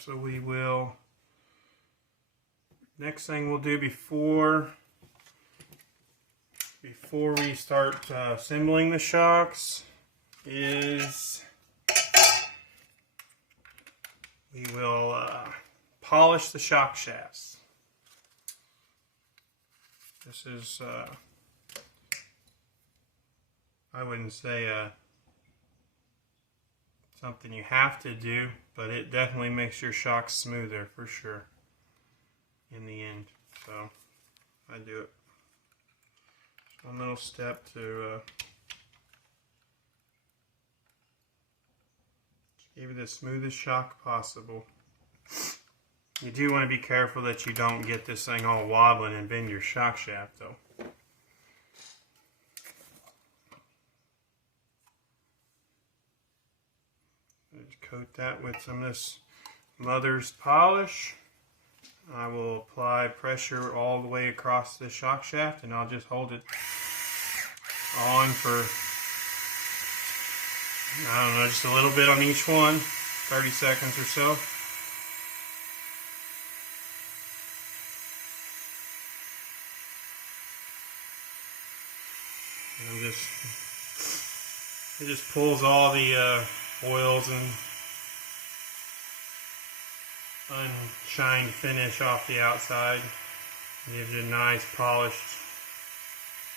So we will, next thing we'll do before we start assembling the shocks is we will polish the shock shafts. This is, I wouldn't say something you have to do, but it definitely makes your shocks smoother for sure in the end. So I do it. One little step to give you the smoothest shock possible. You do want to be careful that you don't get this thing all wobbling and bend your shock shaft though. Just coat that with some of this Mother's polish. I will apply pressure all the way across the shock shaft, and I'll just hold it on for, I don't know, just a little bit on each one, 30 seconds or so. And it just pulls all the oils and unshined finish off the outside. It gives you a nice polished,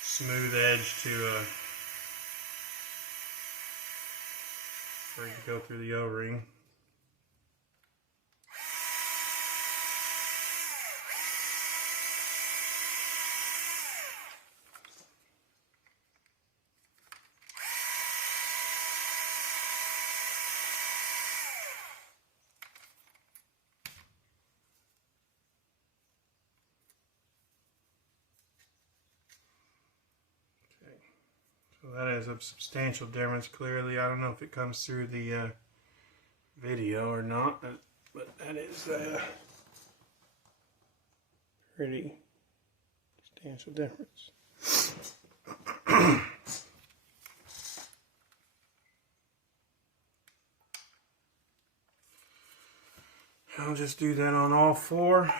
smooth edge to for it to go through the O-ring. So that is a substantial difference, clearly. I don't know if it comes through the video or not, but that is a pretty substantial difference. I'll just do that on all four.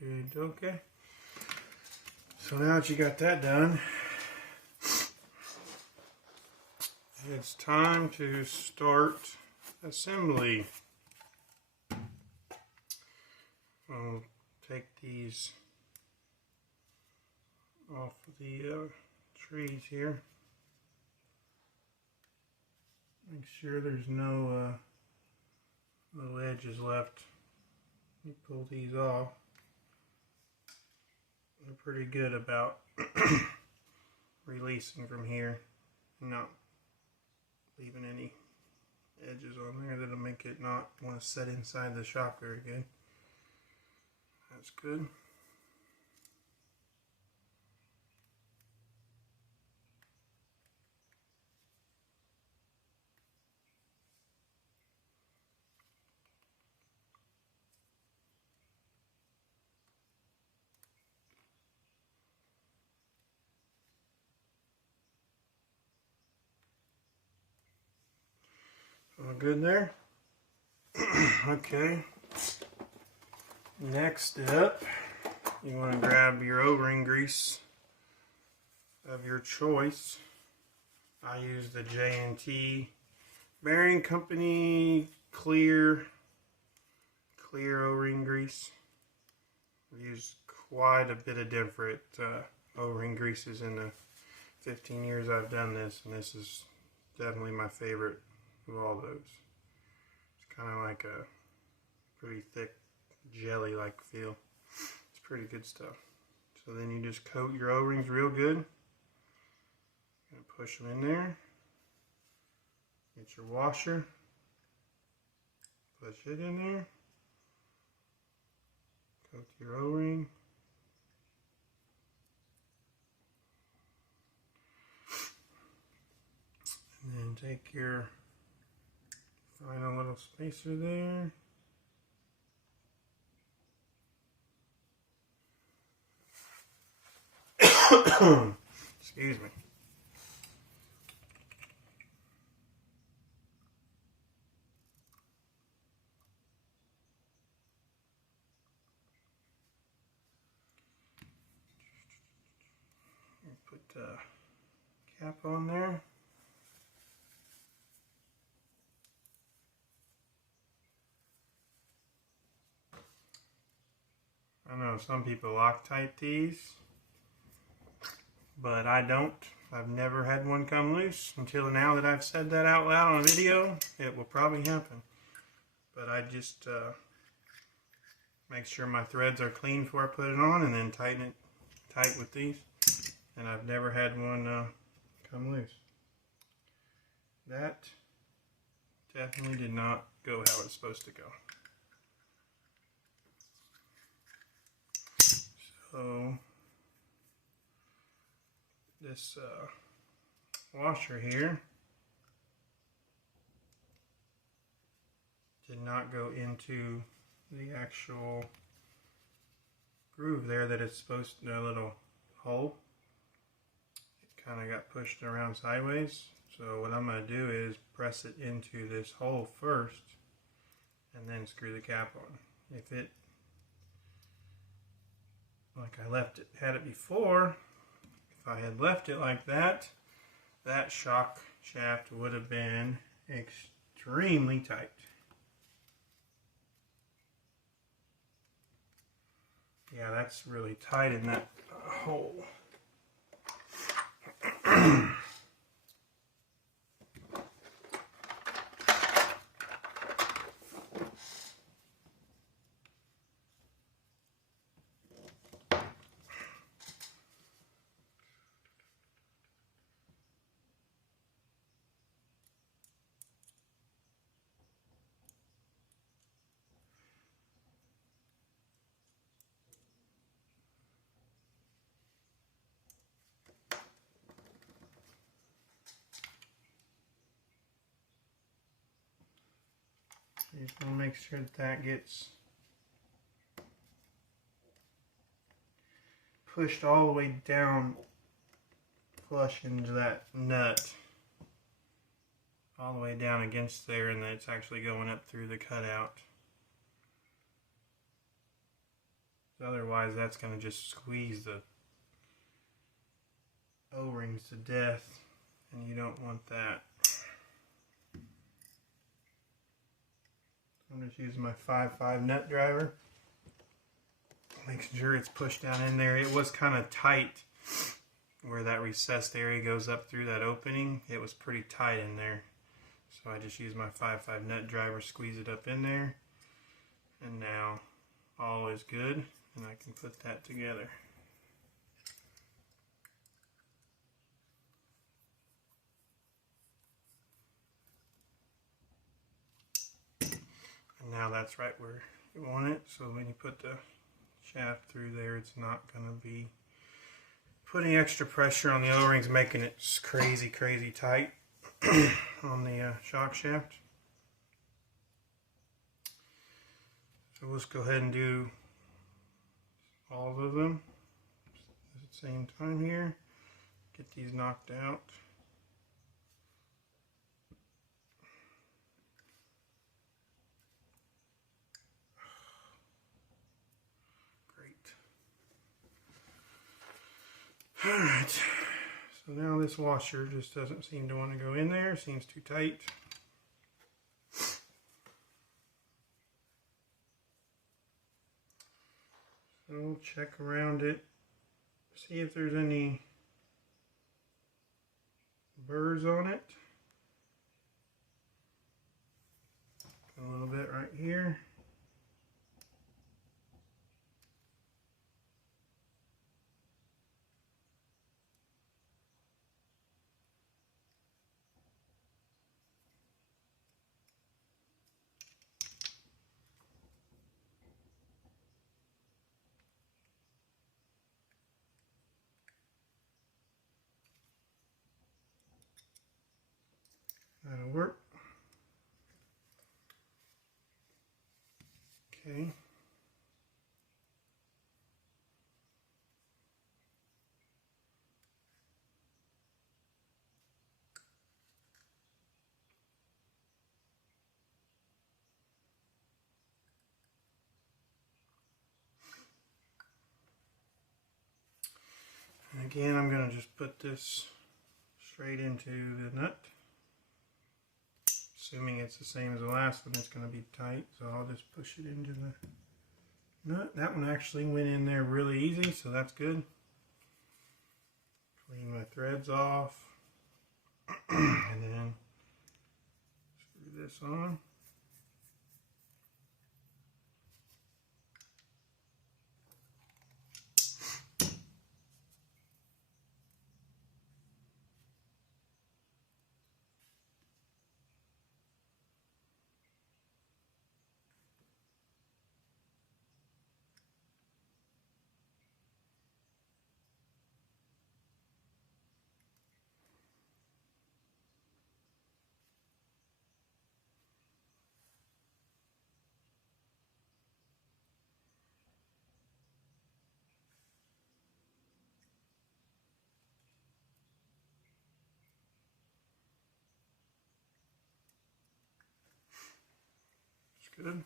Good, okay. So now that you got that done, it's time to start assembly. I'll take these off the trees here. Make sure there's no little edges left. You pull these off. They're pretty good about releasing from here, not leaving any edges on there that'll make it not want to set inside the shock very good. That's good. All good there? Okay. Next up, you want to grab your O-ring grease of your choice. I use the J&T Bearing Company clear O-ring grease. I've used quite a bit of different O-ring greases in the 15 years I've done this, and this is definitely my favorite of all those. It's kind of like a pretty thick jelly-like feel. It's pretty good stuff. So then you just coat your O-rings real good. Push them in there. Get your washer. Push it in there. Coat your O-ring. And then take your final little spacer there. Excuse me. Put the cap on there. I know some people Loctite these, but I don't. I've never had one come loose until now that I've said that out loud on a video. It will probably happen. But I just make sure my threads are clean before I put it on, and then tighten it tight with these. And I've never had one come loose. That definitely did not go how it's supposed to go. So this washer here did not go into the actual groove there that it's supposed to, the little hole. It kind of got pushed around sideways. So what I'm going to do is press it into this hole first and then screw the cap on. If it, like I had it before, if I had left it like that, that shock shaft would have been extremely tight. Yeah, that's really tight in that hole. You just want to make sure that that gets pushed all the way down, flush into that nut, all the way down against there, and then it's actually going up through the cutout. Otherwise that's going to just squeeze the O-rings to death, and you don't want that. I'm just using my 5.5 nut driver, making sure it's pushed down in there. It was kind of tight where that recessed area goes up through that opening. It was pretty tight in there, so I just used my 5.5 nut driver, squeeze it up in there, and now all is good, and I can put that together. And now that's right where you want it, so when you put the shaft through there, it's not going to be putting extra pressure on the O-rings, making it crazy tight on the shock shaft. So let's go ahead and do all of them at the same time here. Get these knocked out. Alright, so now this washer just doesn't seem to want to go in there, seems too tight. So check around it, see if there's any burrs on it. A little bit right here. That'll work. Okay. And again, I'm going to just put this straight into the nut. Assuming it's the same as the last one, it's going to be tight, so I'll just push it into the nut. That one actually went in there really easy, so that's good. Clean my threads off, and then screw this on. Good.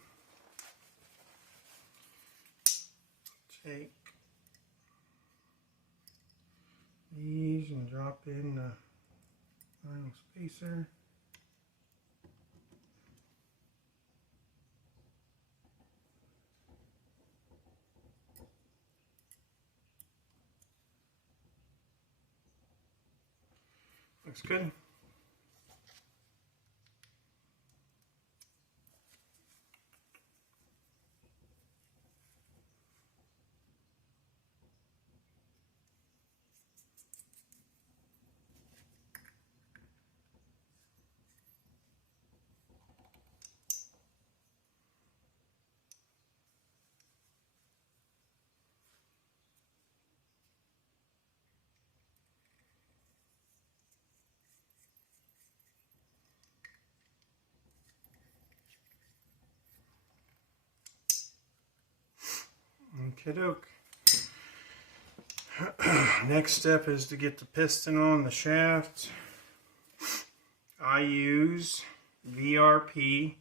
Take these and drop in the final spacer. Looks good. Okey-doke. Next step is to get the piston on the shaft. I use VRP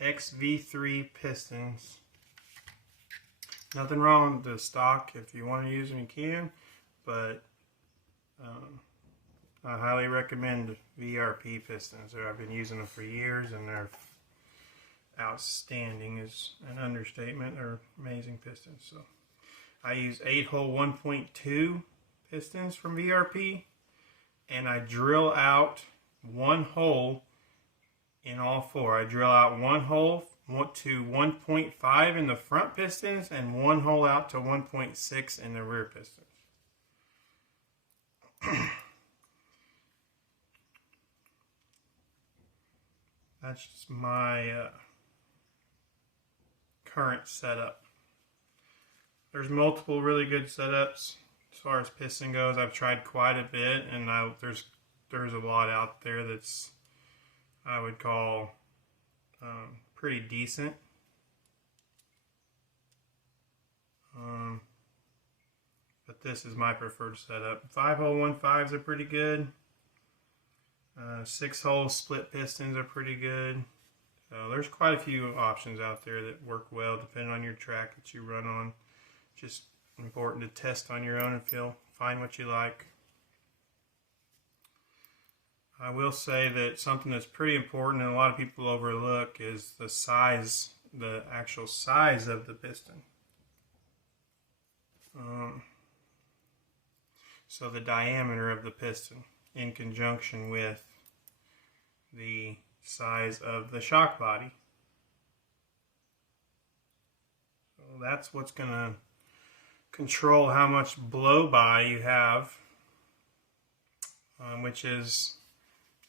XV3 pistons. Nothing wrong with the stock. If you want to use them, you can. But I highly recommend VRP pistons. I've been using them for years, and they're outstanding is an understatement. They're amazing pistons. So I use 8-hole 1.2 pistons from VRP, and I drill out one hole in all four. I drill out one hole to 1.5 in the front pistons and one hole out to 1.6 in the rear pistons. That's just my current setup. There's multiple really good setups as far as piston goes. I've tried quite a bit, and there's a lot out there that's I would call pretty decent. But this is my preferred setup. 5-hole 1.5s are pretty good. 6-hole split pistons are pretty good. So there's quite a few options out there that work well depending on your track that you run on. Just important to test on your own and find what you like. I will say that something that's pretty important and a lot of people overlook is the size, the actual size of the piston. So the diameter of the piston in conjunction with the size of the shock body. So that's what's going to control how much blow-by you have, which is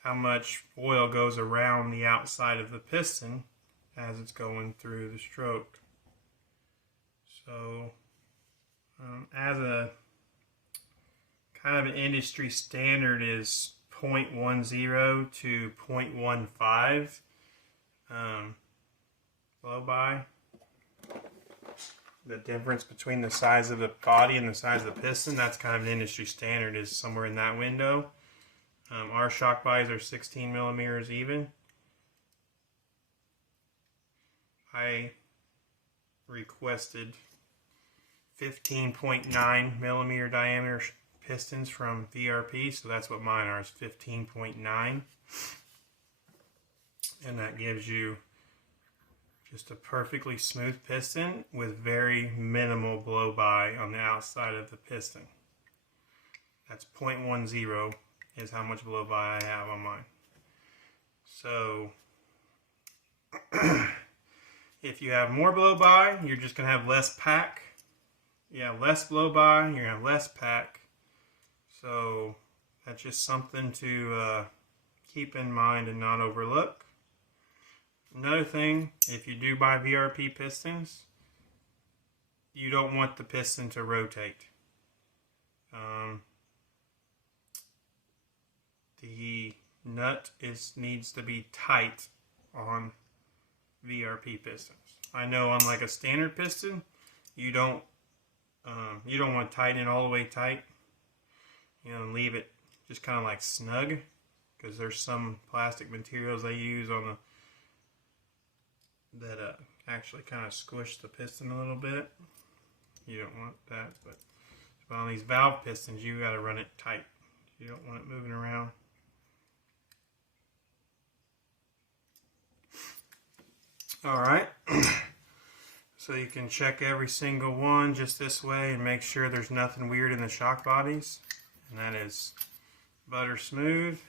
how much oil goes around the outside of the piston as it's going through the stroke. So as a kind of an industry standard is 0.10 to 0.15 blow-by. The difference between the size of the body and the size of the piston, that's kind of an industry standard, is somewhere in that window. Our shock bodies are 16 millimeters even. I requested 15.9 millimeter diameter pistons from VRP, so that's what mine are, is 15.9. And that gives you just a perfectly smooth piston with very minimal blow-by on the outside of the piston. That's 0.10 is how much blow-by I have on mine. So if you have more blow-by, you're just going to have less pack. You have less blow-by, you're going to have less pack. So that's just something to keep in mind and not overlook. Another thing, if you do buy VRP pistons, you don't want the piston to rotate. The nut needs to be tight on VRP pistons. I know on like a standard piston, you don't want to tighten it all the way tight. And leave it just kind of like snug, because there's some plastic materials they use on that actually kind of squish the piston a little bit. You don't want that, but on these valve pistons, you got to run it tight. You don't want it moving around. All right. So you can check every single one just this way and make sure there's nothing weird in the shock bodies. And that is butter smooth.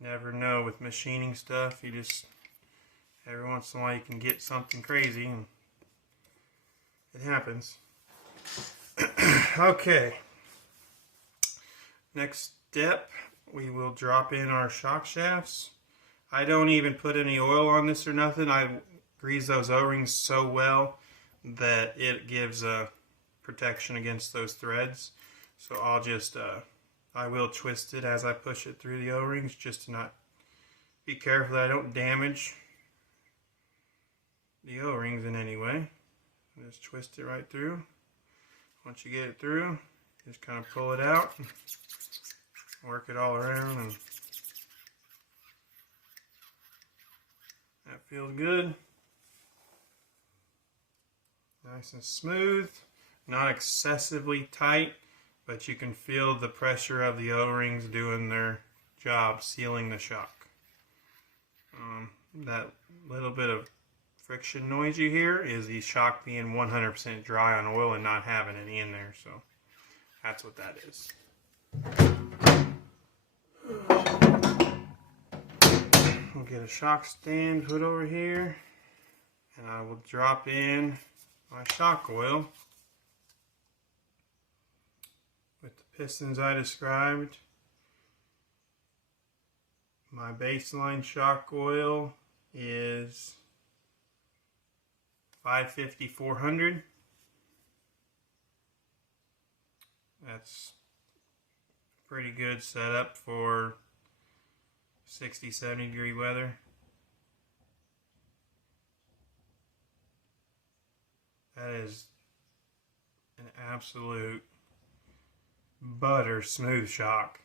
Never know with machining stuff. You just, every once in a while you can get something crazy, and it happens. Okay. Next step, we will drop in our shock shafts. I don't even put any oil on this or nothing. I grease those O-rings so well that it gives a protection against those threads. So I'll just, I will twist it as I push it through the O-rings, just to not be careful that I don't damage the O-rings in any way. Just twist it right through. Once you get it through, just kind of pull it out, work it all around, and That feels good. Nice and smooth. Not excessively tight, but you can feel the pressure of the O-rings doing their job, sealing the shock. That little bit of friction noise you hear is the shock being 100% dry on oil and not having any in there, so that's what that is. We'll get a shock stand put over here, and I will drop in my shock oil with the pistons I described. My baseline shock oil is 550-400. That's pretty good setup for 60-70 degree weather. That is an absolute butter smooth shock.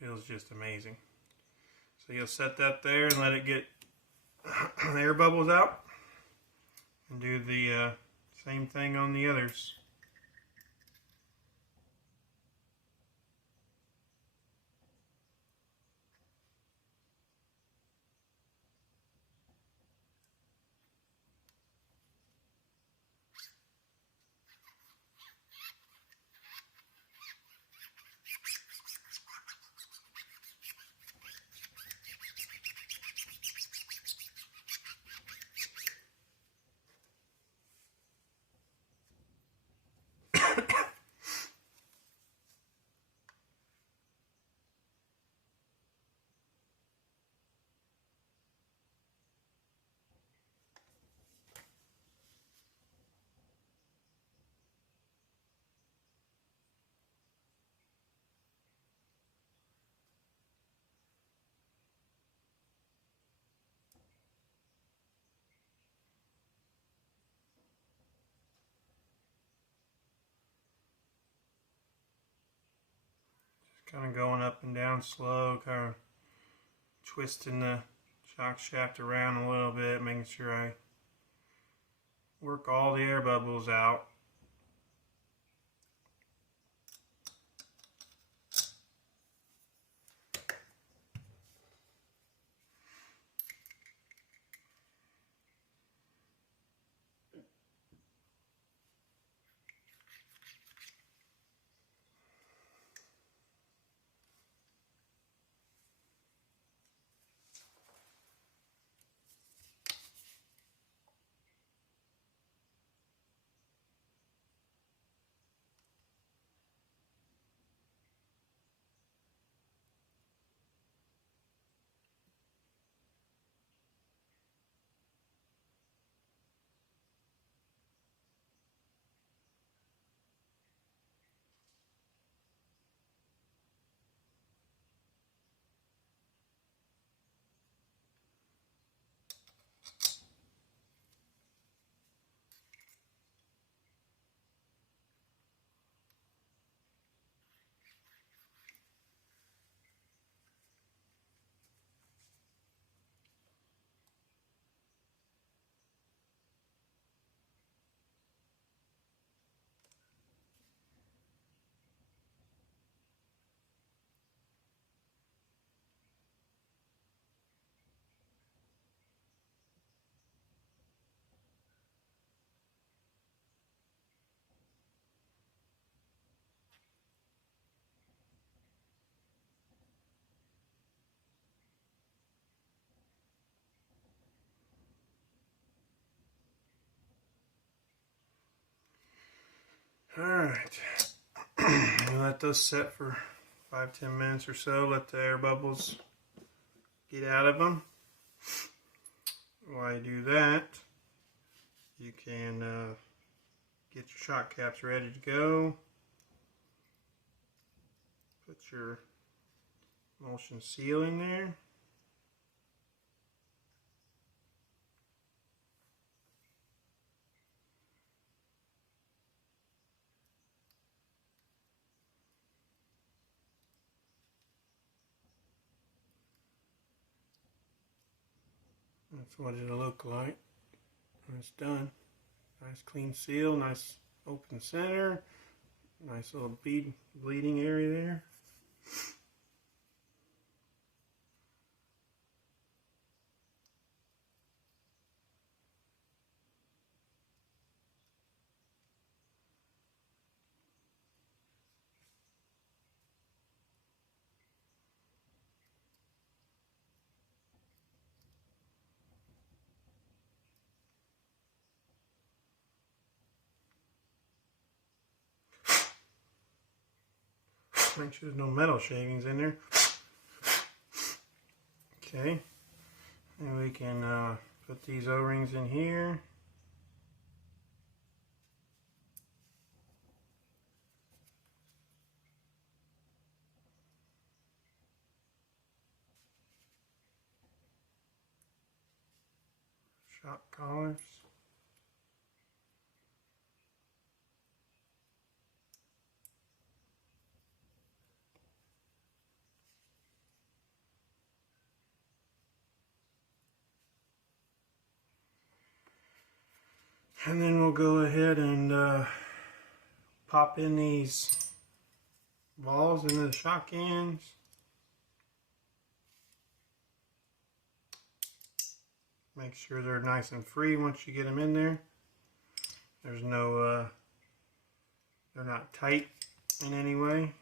Feels just amazing. So you'll set that there and let it get the air bubbles out, and do the same thing on the others. Kind of going up and down slow, kind of twisting the shock shaft around a little bit, making sure I work all the air bubbles out. Alright, let those set for 5-10 minutes or so, let the air bubbles get out of them. While you do that, you can get your shock caps ready to go. Put your emulsion seal in there. That's what it'll look like when it's done. Nice clean seal, nice open center, nice little bleeding area there. Make sure there's no metal shavings in there. Okay, and we can put these O-rings in here. Shock collars. And then we'll go ahead and pop in these balls into the shock ends. Make sure they're nice and free once you get them in there. There's no, they're not tight in any way.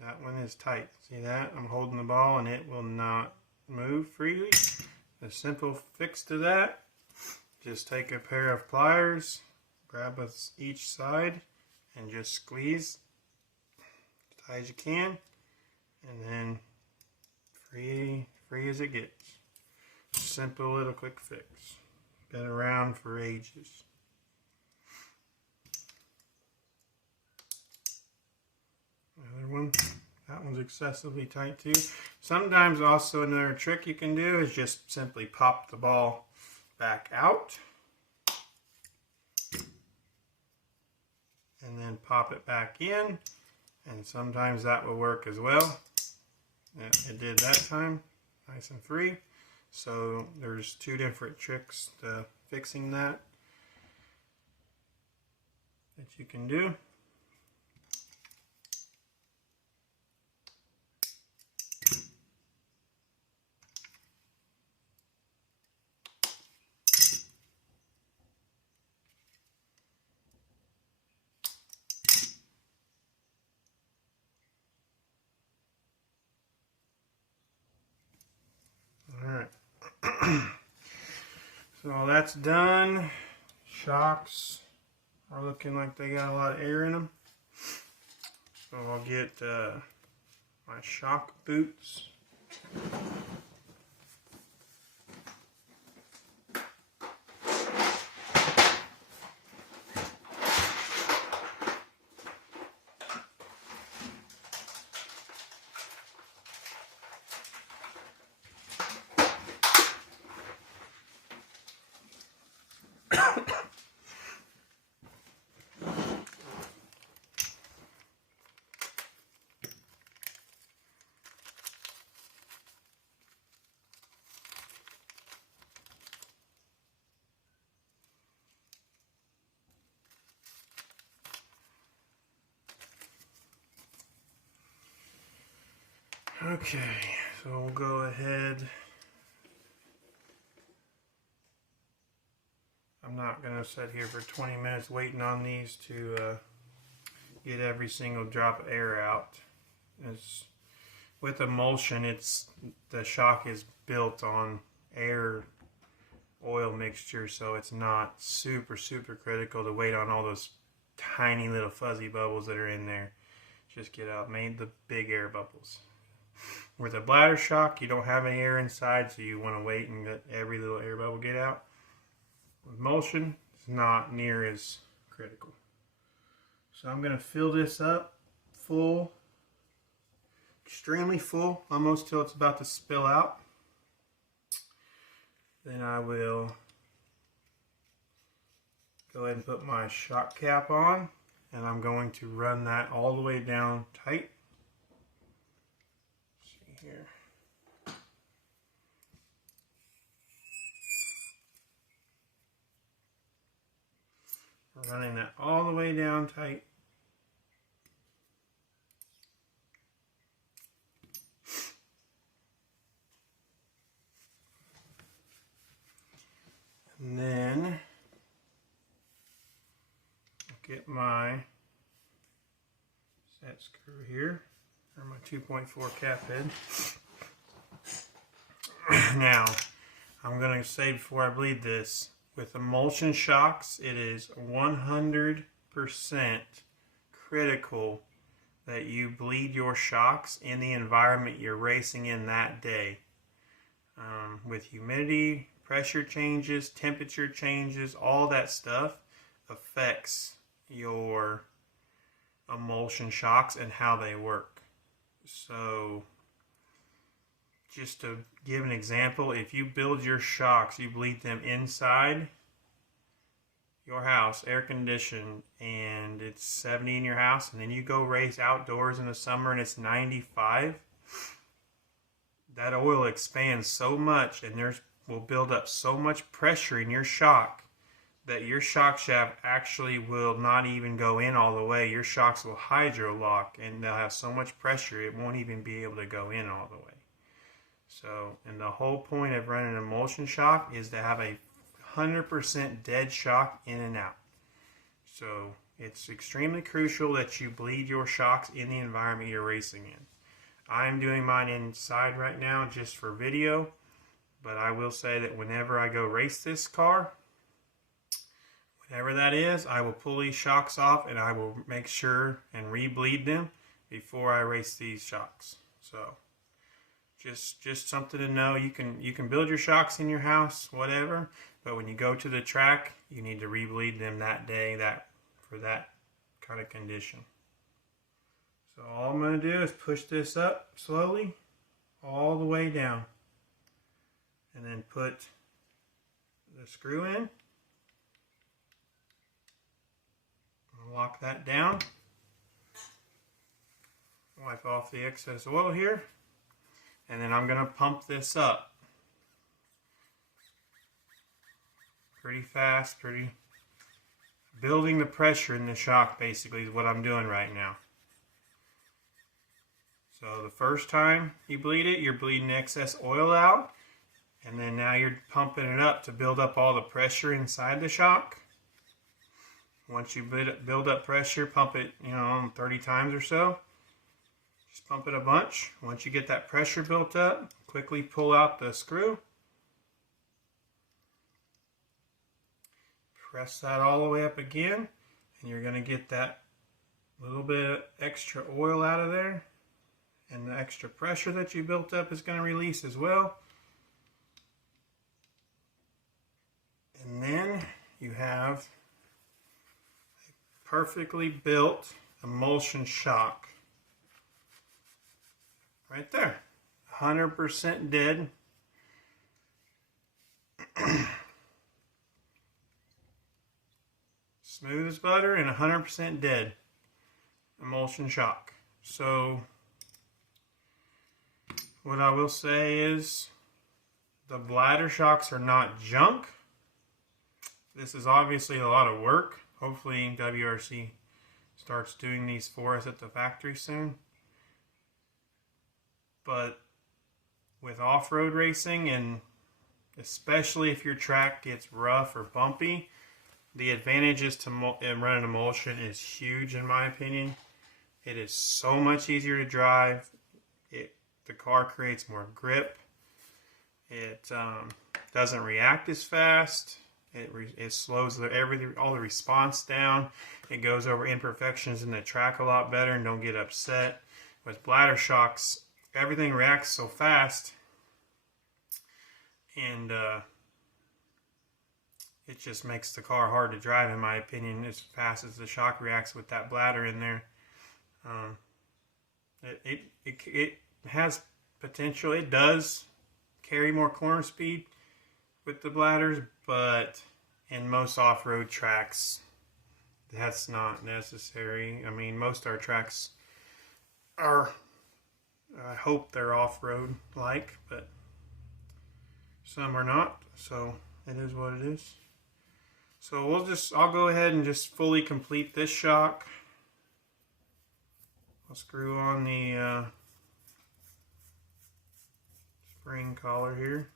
That one is tight. See that? I'm holding the ball and it will not move freely. A simple fix to that, just take a pair of pliers, grab each side, and just squeeze as tight as you can, and then free as it gets. Simple little quick fix. Been around for ages. Another one. That one's excessively tight too. Sometimes also another trick you can do is just simply pop the ball back out and then pop it back in, and sometimes that will work as well. It did that time, nice and free. So there's two different tricks to fixing that you can do. So that's done. Shocks are looking like they got a lot of air in them. So I'll get my shock boots. Okay, so we'll go ahead. I'm not going to sit here for 20 minutes waiting on these to get every single drop of air out. With emulsion, the shock is built on air oil mixture, so it's not super critical to wait on all those tiny little fuzzy bubbles that are in there. Just get out, made the big air bubbles. With a bladder shock, you don't have any air inside, so you want to wait and let every little air bubble get out. With emulsion, it's not near as critical. So I'm going to fill this up full, extremely full, almost till it's about to spill out. Then I will go ahead and put my shock cap on, and I'm going to run that all the way down tight. Here. running that all the way down tight. And then get my set screw here, or my 2.4 cap head. Now, I'm going to say before I bleed this, with emulsion shocks, it is 100% critical that you bleed your shocks in the environment you're racing in that day. With humidity, pressure changes, temperature changes, all that stuff affects your emulsion shocks and how they work. So, just to give an example, if you build your shocks, you bleed them inside your house, air conditioned, and it's 70 in your house, and then you go race outdoors in the summer and it's 95, that oil expands so much and will build up so much pressure in your shock that your shock shaft actually will not even go in all the way. Your shocks will hydro lock and they'll have so much pressure it won't even be able to go in all the way. So, and the whole point of running an emulsion shock is to have a 100% dead shock in and out. So, it's extremely crucial that you bleed your shocks in the environment you're racing in. I'm doing mine inside right now just for video, but I will say that whenever I go race this car, whatever that is, I will pull these shocks off and I will make sure and re-bleed them before I race these shocks. So, just something to know. You can build your shocks in your house, whatever, but when you go to the track, you need to re-bleed them that day, for that kind of condition. So all I'm going to do is push this up slowly all the way down and then put the screw in. I'll lock that down. Wipe off the excess oil here. And then I'm going to pump this up pretty fast, building the pressure in the shock basically is what I'm doing right now. So the first time you bleed it, you're bleeding excess oil out, and then now you're pumping it up to build up all the pressure inside the shock. Once you build up pressure, pump it 30 times or so. Just pump it a bunch. Once you get that pressure built up, quickly pull out the screw. Press that all the way up again, and you're going to get that little bit of extra oil out of there. And the extra pressure that you built up is going to release as well. And then you have a perfectly built emulsion shock. Right there, 100% dead. Smooth as butter and 100% dead emulsion shock. So, what I will say is the bladder shocks are not junk. This is obviously a lot of work. Hopefully WRC starts doing these for us at the factory soon. But with off-road racing, and especially if your track gets rough or bumpy, the advantages to running emulsion is huge in my opinion. It is so much easier to drive. The car creates more grip. It doesn't react as fast. It slows all the response down. It goes over imperfections in the track a lot better and don't get upset. With bladder shocks, everything reacts so fast, and it just makes the car hard to drive, in my opinion, as fast as the shock reacts with that bladder in there. It has potential. It does carry more corner speed with the bladders, but in most off-road tracks, that's not necessary. I mean, most of our tracks are, I hope they're off-road like, but some are not, so it is what it is. So I'll go ahead and just fully complete this shock. I'll screw on the spring collar here.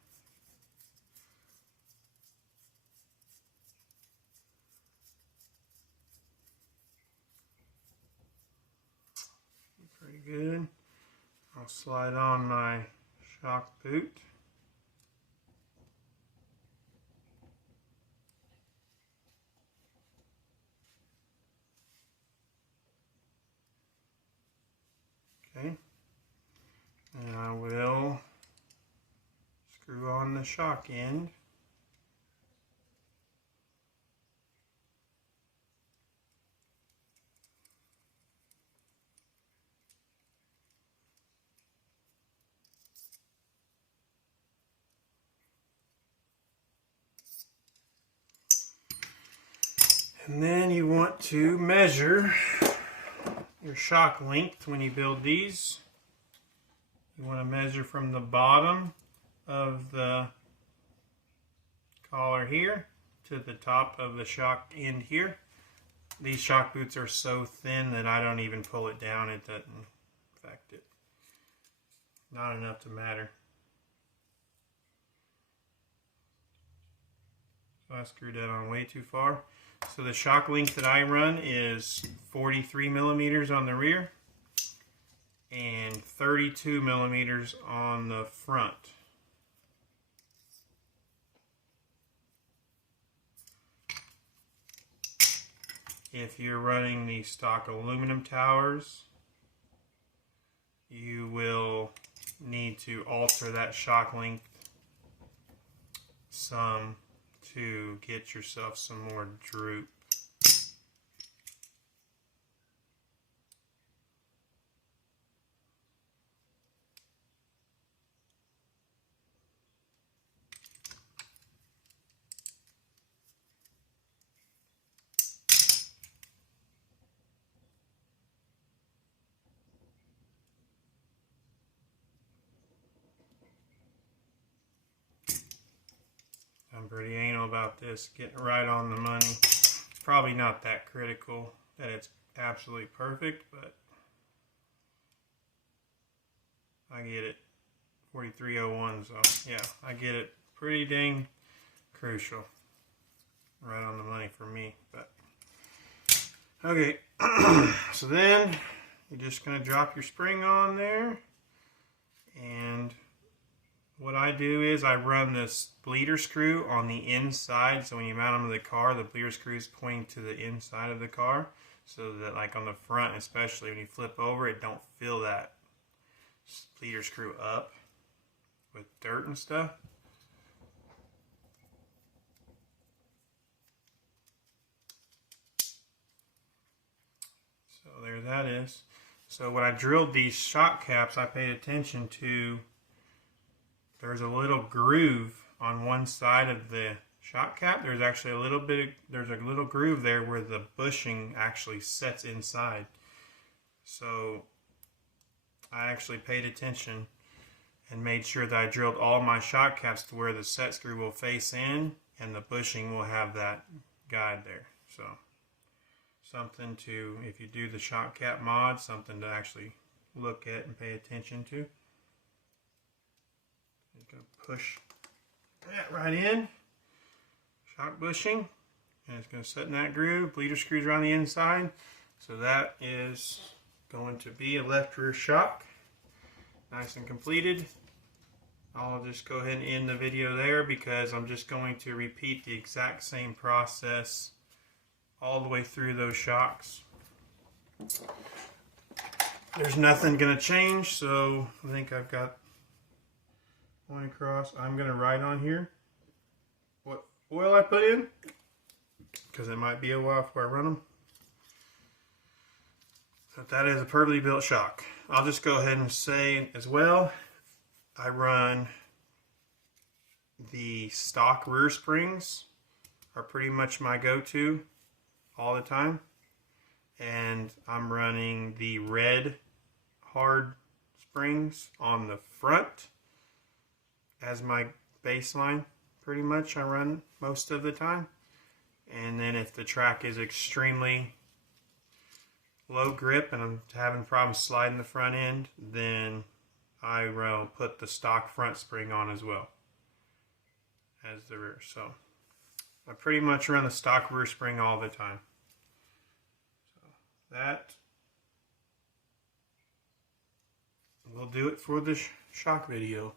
Pretty good. I'll slide on my shock boot. Okay, and I will screw on the shock end. And then you want to measure your shock length when you build these. You want to measure from the bottom of the collar here to the top of the shock end here. These shock boots are so thin that I don't even pull it down. It doesn't affect it. Not enough to matter. So I screwed that on way too far. So the shock length that I run is 43 millimeters on the rear and 32 millimeters on the front. If you're running the stock aluminum towers, you will need to alter that shock length some to get yourself some more droop. I'm pretty anal about this, getting right on the money. It's probably not that critical that it's absolutely perfect, but I get it. 4301, so yeah, I get it. Pretty dang crucial. Right on the money for me, but okay. So then you're just going to drop your spring on there, and what I do is I run this bleeder screw on the inside, so when you mount them to the car, the bleeder screw is pointing to the inside of the car, so that like on the front, especially when you flip over, it don't fill that bleeder screw up with dirt and stuff. So there that is. So when I drilled these shock caps, I paid attention to there's a little groove on one side of the shock cap. There's actually there's a little groove there where the bushing actually sets inside. So I actually paid attention and made sure that I drilled all my shock caps to where the set screw will face in and the bushing will have that guide there. So something to, if you do the shock cap mod, something to actually look at and pay attention to. Just going to push that right in, shock bushing, and it's going to set in that groove. Bleeder screws around the inside. So that is going to be a left rear shock. Nice and completed. I'll just go ahead and end the video there because I'm just going to repeat the exact same process all the way through those shocks. There's nothing going to change, so I think I've got one across. I'm going to write on here what oil I put in because it might be a while before I run them. But that is a perfectly built shock. I'll just go ahead and say as well, I run the stock rear springs are pretty much my go-to all the time. And I'm running the red hard springs on the front as my baseline. Pretty much I run most of the time. And then if the track is extremely low grip and I'm having problems sliding the front end, then I will put the stock front spring on as well as the rear. So I pretty much run the stock rear spring all the time. So that will do it for the shock video.